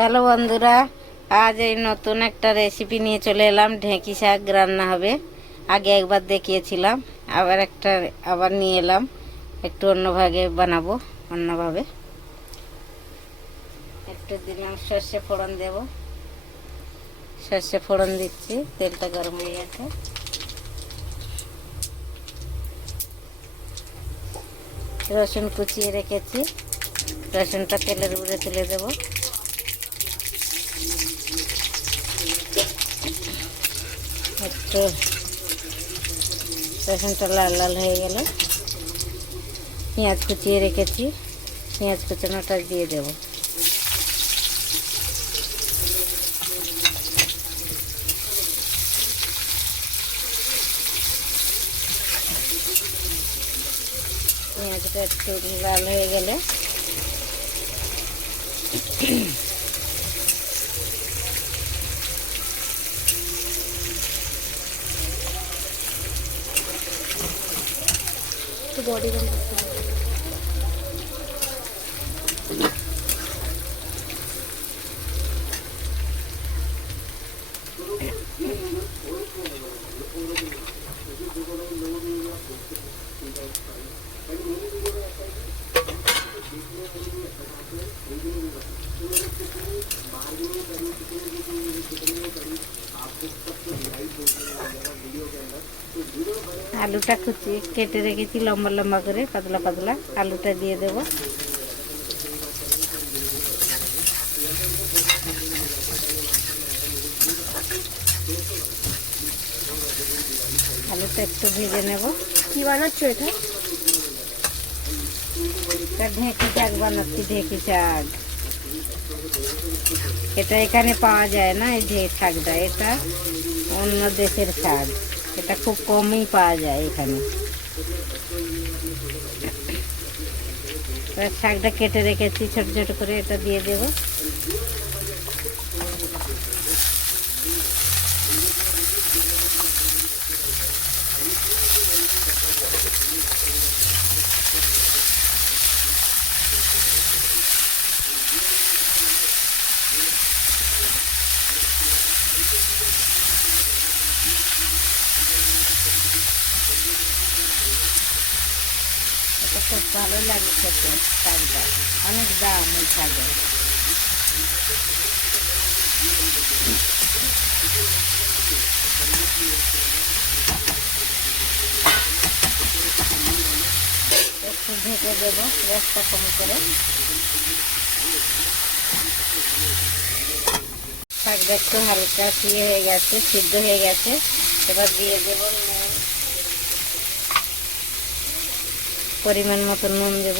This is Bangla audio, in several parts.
হ্যালো বন্ধুরা, আজ এই নতুন একটা রেসিপি নিয়ে চলে এলাম। ঢেঁকি শাক রান্না হবে। আগে একবার দেখিয়েছিলাম, আবার নিয়ে এলাম। একটু অন্যভাবে বানাবো, অন্যভাবে। একটু দিলাম সর্ষে ফোড়ন দেব। সর্ষে ফোড়ন দিচ্ছি, তেলটা গরম হয়ে গেছে। রসুন কুচিয়ে রেখেছি, রসুনটা তেলের উপরে তুলে দেবো। একটু রসুনটা লাল লাল হয়ে গেল, পেঁয়াজ কুচিয়ে রেখেছি, পেঁয়াজ কুচানোটা দিয়ে দেব। পেঁয়াজটা একটু লাল হয়ে গেলে বডি আলুটা কেটে রেখেছি লম্বা লম্বা করে, পাতলা পাতলা। আলুটা দিয়ে দেব। আলুটা একটু ভেজে নেব। কি বানাচ্ছ এটা? ঢেঁকি শাক বানাচ্ছি, ঢেঁকি শাক। এটা এখানে পাওয়া যায় না, এই যে শাকটা, এটা অন্য দেশের শাক। এটা খুব কমই পাওয়া যায় এখানে। শাকটা কেটে রেখেছি ছোট ছোট করে, এটা দিয়ে দেব। এটা খুব ভালো লাগে খেতে, শাকটা অনেক দাম এই শাকের। একটু ঢেকে দেবো গ্যাসটা কম করে। শাকটা একটু হালকা হয়ে গেছে, সিদ্ধ হয়ে গেছে। এবার দিয়ে দেবো নুন, পরিমাণ মতো নুন দেব।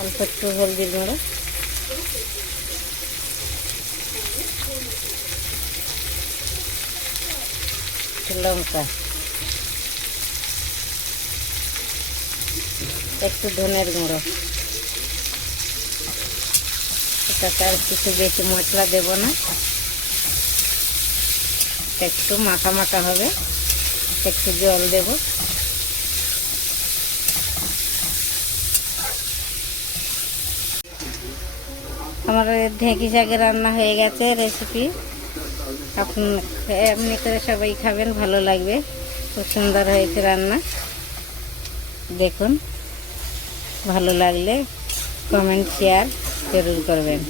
অল্প একটু হলদির গুঁড়ো, লঙ্কা, একটু ধনের গুঁড়ো। এটাতে আর কিছু বেশি মশলা দেব না, একটু মাখা মাখা হবে। একটু জল দেব। আমার ঢেঁকি শাকের রান্না হয়ে গেছে রেসিপি। এমনি করে সবাই খাবেন, ভালো লাগবে। খুব সুন্দর হয়েছে রান্না। দেখুন, ভালো লাগলে কমেন্ট শেয়ার জরুর করবেন।